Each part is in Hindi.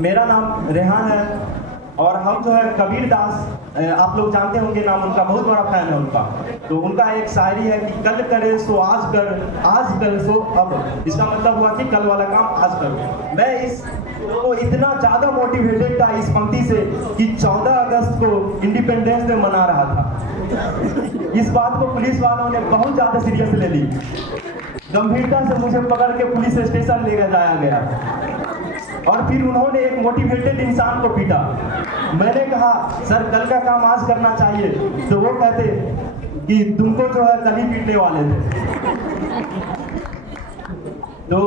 मेरा नाम रेहान है और हम जो है कबीर दास, आप लोग जानते होंगे नाम उनका, बहुत बड़ा फैन है उनका। तो उनका एक शायरी है कि कल करे सो आज कर, आज कर सो अब। इसका मतलब हुआ कि कल वाला काम आज करो। मैं इस तो इतना ज़्यादा मोटिवेटेड था इस पंक्ति से कि 14 अगस्त को इंडिपेंडेंस डे मना रहा था। इस बात को पुलिस वालों ने बहुत ज़्यादा सीरियस ले ली। गंभीरता से मुझे पकड़ के पुलिस स्टेशन ले जाया गया और फिर उन्होंने एक मोटिवेटेड इंसान को पीटा। मैंने कहा सर कल का काम आज करना चाहिए, तो वो कहते कि तुमको जो है कल ही पीटने वाले थे। तो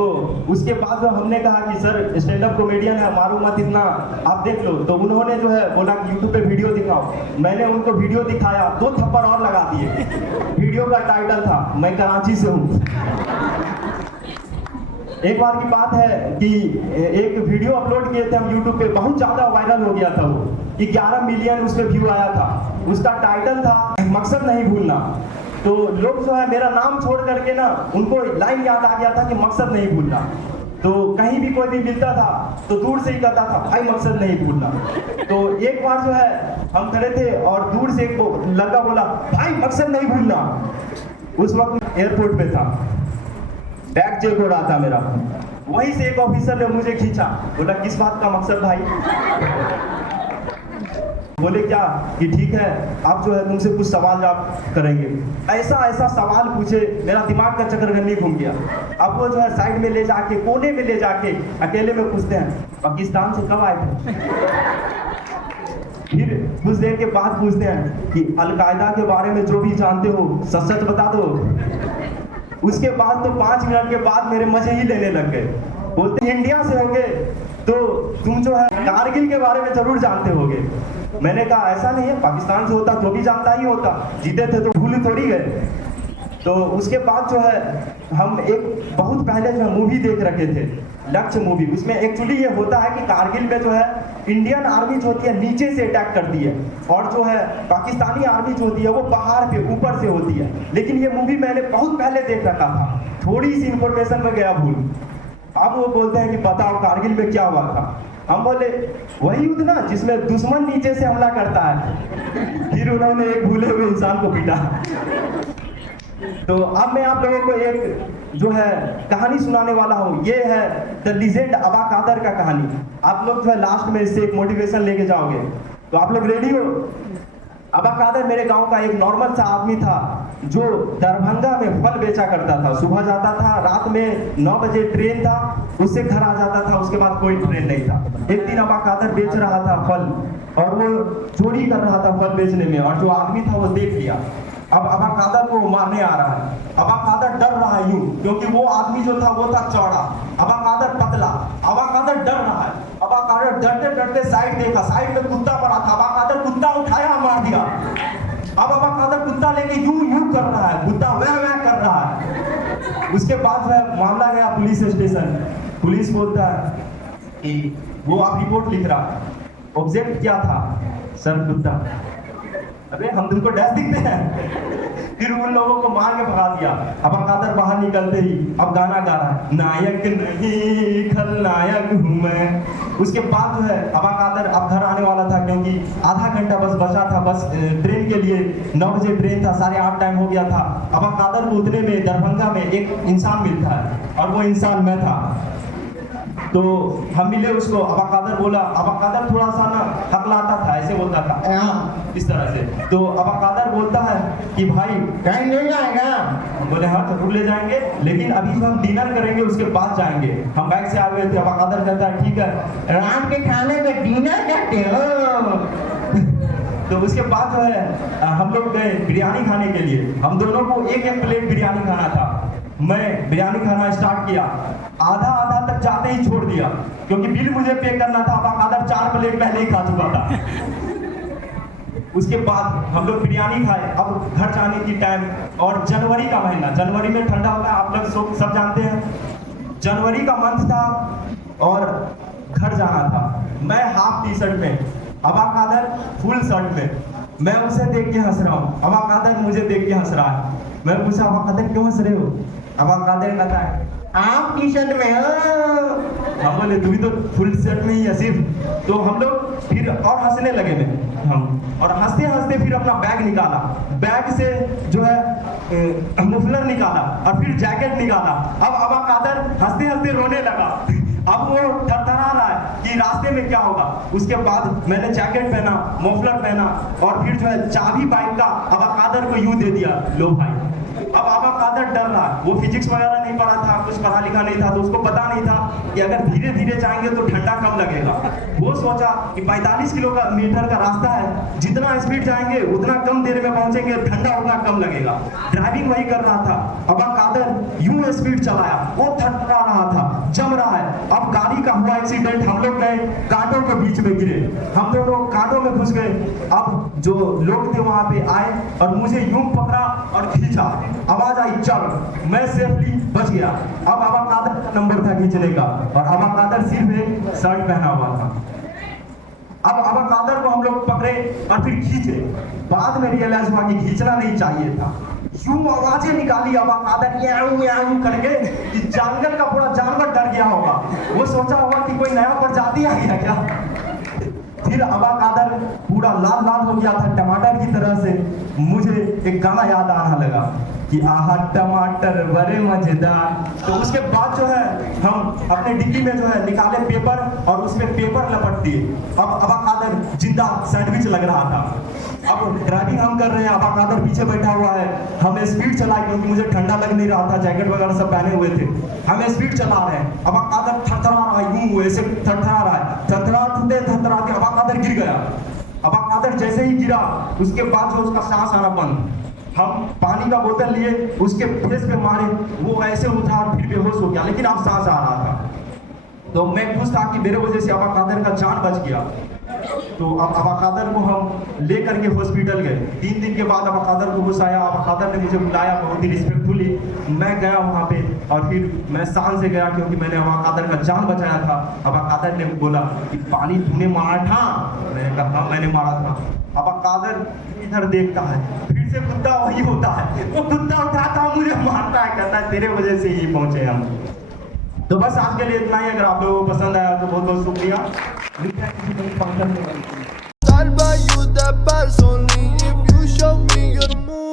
उसके बाद हमने कहा कि सर स्टैंड अप कॉमेडियन है, मारो मत इतना, आप देख लो। तो उन्होंने जो है बोला कि यूट्यूब पे वीडियो दिखाओ। मैंने उनको वीडियो दिखाया, 2 थप्पड़ और लगा दिए। वीडियो का टाइटल था मैं कराची से हूँ। एक बार की बात है कि एक वीडियो अपलोड किए थे हम यूट्यूब पे, बहुत ज़्यादा वायरल हो गया था वो, कि 11 मिलियन उस पर व्यू आया था। उसका टाइटल था मकसद नहीं भूलना। तो लोग जो है मेरा नाम छोड़ करके ना, उनको लाइन याद आ गया था कि मकसद नहीं भूलना। तो कहीं भी कोई भी मिलता था तो दूर से ही कहता था भाई मकसद नहीं भूलना। तो एक बार जो है हम खड़े थे और दूर से एक लड़का बोला भाई मकसद नहीं भूलना। उस वक्त एयरपोर्ट पे था, बैग चेक हो रहा था मेरा। वहीं से एक ऑफिसर ने मुझे खींचा, बोला किस बात का मकसद भाई? बोले क्या कि ठीक है आप जो है तुमसे कुछ सवाल जवाब करेंगे। ऐसा ऐसा सवाल पूछे, मेरा दिमाग का चक्करगन्नी घूम गया। अब वो जो है साइड में ले जाके, कोने में ले जाके अकेले में पूछते हैं पाकिस्तान से कब आए थे? फिर कुछ देर के बाद पूछते हैं कि अलकायदा के बारे में जो भी जानते हो सच सच बता दो। उसके बाद तो 5 मिनट के बाद मेरे मजे ही लेने लग गए। बोलते इंडिया से होगे तो तुम जो है कारगिल के बारे में जरूर जानते होगे। मैंने कहा ऐसा नहीं है, पाकिस्तान से होता तो भी जानता ही होता, जीते थे तो भूल थोड़ी गए। तो उसके बाद जो है हम एक बहुत पहले जो है मूवी देख रखे थे, लक्ष्य मूवी। उसमें एक्चुअली ये होता है कि कारगिल में जो है इंडियन आर्मी जो होती है नीचे से अटैक करती है और जो है पाकिस्तानी आर्मी जो होती है वो पहाड़ पे ऊपर से होती है। लेकिन ये मूवी मैंने बहुत पहले देख रखा था, थोड़ी सी इंफॉर्मेशन में गया भूल। अब वो बोलते हैं कि बताओ कारगिल में क्या हुआ था? हम बोले वही युद्ध ना जिसमें दुश्मन नीचे से हमला करता है। फिर उन्होंने एक भूले हुए इंसान को पीटा। तो अब मैं आप लोगों को एक जो है कहानी सुनाने वाला हूँ। ये है द लीजेंड अबा कादर का कहानी। आप लोग जो है लास्ट में इससे एक मोटिवेशन लेके जाओगे। तो आप लोग रेडी हो? अबा कादर मेरे गांव का एक नॉर्मल सा आदमी था जो दरभंगा में फल बेचा करता था। सुबह जाता था, रात में 9 बजे ट्रेन था, उससे घर आ जाता था। उसके बाद कोई ट्रेन नहीं था। एक दिन अबा कादर बेच रहा था फल और वो चोरी कर रहा था फल बेचने में, और जो आदमी था वो देख लिया। अब अबा कादर को मारने आ रहा है। अबा कादर डर रहा है यूं, क्योंकि वो आदमी जो था वो था चौड़ा, अबा कादर पतला। अबा कादर डर रहा है। अबा कादर डरते डरते साइड देखा, साइड में कुत्ता पड़ा था। अबा कादर कुत्ता उठाया, मार दिया। अब अबा कादर कुत्ता लेके यूं यूं कर रहा है, कुत्ता वह कर रहा है। उसके बाद वह मामला गया पुलिस स्टेशन। पुलिस बोलता है कि वो आप रिपोर्ट लिख रहा है, ऑब्जेक्ट क्या था? सर कुत्ता। अरे हम तुमको डैश दिखते हैं। फिर उन लोगों को मार के भगा दिया। अबा कादर बाहर निकलते ही अब गाना गा रहा है, नायक नहीं खलनायक हूं मैं। उसके बाद जो है अबा कादर अब घर आने वाला था, क्योंकि आधा घंटा बस बचा था, बस ट्रेन के लिए 9 बजे ट्रेन था, 8:30 टाइम हो गया था। अबा कादर को उतने में दरभंगा में एक इंसान मिलता है और वो इंसान मैं था। तो हम मिले उसको। अबा कादर बोला, अबा कादर थोड़ा सा ना हकलाता था, ऐसे बोलता था इस तरह से। तो अबा कादर बोलता है कि भाई कहीं नहीं जाएगा? हम बोले हाँ जरूर ले जाएंगे, लेकिन अभी जो हम डिनर करेंगे उसके बाद जाएंगे। हम बाइक से आ गए थे। अबा कादर कहता है ठीक है, रात के खाने में डिनर करते हो? तो उसके बाद जो है हम लोग गए बिरयानी खाने के लिए। हम दोनों को एक एक प्लेट बिरयानी खाना था। मैं बिरयानी खाना स्टार्ट किया, आधा तक जाते ही छोड़ दिया, क्योंकि बिल मुझे पे करना था। अबा कादर 4 प्लेट पहले ही खा चुका था। उसके बाद हम लोग बिरयानी खाए। अब घर जाने की टाइम, और जनवरी का महीना, जनवरी में ठंडा होता है, आप लोग सब जानते हैं। जनवरी का मंथ था और घर जाना था। मैं हाफ टी शर्ट में, अबा कादर फुल शर्ट में। मैं उसे देख के हंस रहा हूँ, अबा कादर मुझे देख के हंस रहा है। मैं पूछा अबा कादर क्यों हंस रहे हो? अबा कादर कहता है आप टी शर्ट में हो। हम बोले तू भी तो फुल शर्ट में ही है सिर्फ। तो हम लोग फिर और हंसने लगे में हम, और हंसते हंसते फिर अपना बैग निकाला, बैग से जो है मुफलर निकाला और फिर जैकेट निकाला। अब अबा कादर हंसते हंसते रोने लगा। अब वो थरथरा रहा है कि रास्ते में क्या होगा। उसके बाद मैंने जैकेट पहना, मफलर पहना और फिर जो है चाबी बाइक का अबा कादर को यूं दे दिया, लो भाई। अब अबा कादर डर रहा है, वो फिजिक्स वगैरह नहीं पढ़ा था, कुछ पढ़ा लिखा नहीं था, तो उसको पता नहीं था कि अगर धीरे धीरे जाएंगे तो ठंडा कम लगेगा। वो सोचा कि 45 किलोमीटर का रास्ता है, जितना स्पीड जाएंगे उतना कम देर में पहुंचेंगे, ठंडा उतना कम लगेगा। ड्राइविंग वही कर रहा था। अबा कादर यूं स्पीड चलाया, वो थरथरा रहा था, जम रहा है। अब गाड़ी का हुआ एक्सीडेंट, हम लोग गए कांटों के बीच में गिरे, हम दोनों कांटों में घुस गए। अब जो लोग थे वहां पे आए और मुझे यूं पकड़ा और खींचा, आवाज आई चल, मैं सेफली बच गया। अब अबा कादर का नंबर था खींचने का, और अबा कादर सिर्फ एक शर्ट पहना हुआ था। अब अबा कादर को हम लोग पकड़े और फिर खींचे। बाद में रियलाइज हुआ कि खींचना नहीं चाहिए था। यूं आवाजें निकाली अबा कादर याऊ याऊ करके कि जंगल का पूरा जानवर डर गया होगा। वो सोचा होगा कि कोई नया प्रजाति आ गया क्या। फिर अबा कादर पूरा लाल लाल हो गया था टमाटर की तरह से। मुझे एक गाना याद आने लगा कि आहा टमाटर बड़े मजेदार। तो उसके बाद जो है हम अपने डिक्की में जो है निकाले पेपर और उसमें पेपर लपट दिए। अब अबा कादर जिंदा सैंडविच लग रहा था। अब ड्राइविंग हम कर रहे हैं, अबा कादर पीछे बैठा हुआ है। हम स्पीड चलाए क्योंकि मुझे ठंडा लग नहीं रहा था, जैकेट वगैरह सब पहने हुए थे। हम स्पीड चला रहे हैं, अबा कादर थरथरा रहा है, यूं ऐसे थरथरा रहा है। थरथराते अबा कादर गिर गया। अबा कादर जैसे ही गिरा उसके बाद जो उसका सांस आना बंद। हम पानी का बोतल लिए उसके फेस पे मारे, वो ऐसे उठा और फिर बेहोश हो गया, लेकिन अब सांस आ रहा था। तो मैं खुश था कि मेरे वजह से अबा कादर का जान बच गया। तो अब अबा कादर को हम ले करके हॉस्पिटल गए। 3 दिन के बाद अबा कादर को होश आया। अबा कादर ने मुझे बुलाया बहुत ही रिस्पेक्टफुली। मैं गया वहाँ पे और फिर मैं शान से गया क्योंकि मैंने अबा कादर का जान बचाया था। अबा कादर ने बोला कि पानी तूने मारा था? मैंने कहा मैंने मारा था। अबा कादर इधर देखता है, फिर से कुत्ता वही होता है, वो कुत्ता उठाता है मुझे मारता है, कहता है तेरे वजह से ही पहुंचे हम। तो बस आज के लिए इतना ही। अगर आप लोगों को पसंद आया तो बहुत बहुत शुक्रिया। I'll buy you that pass only if you show me your move.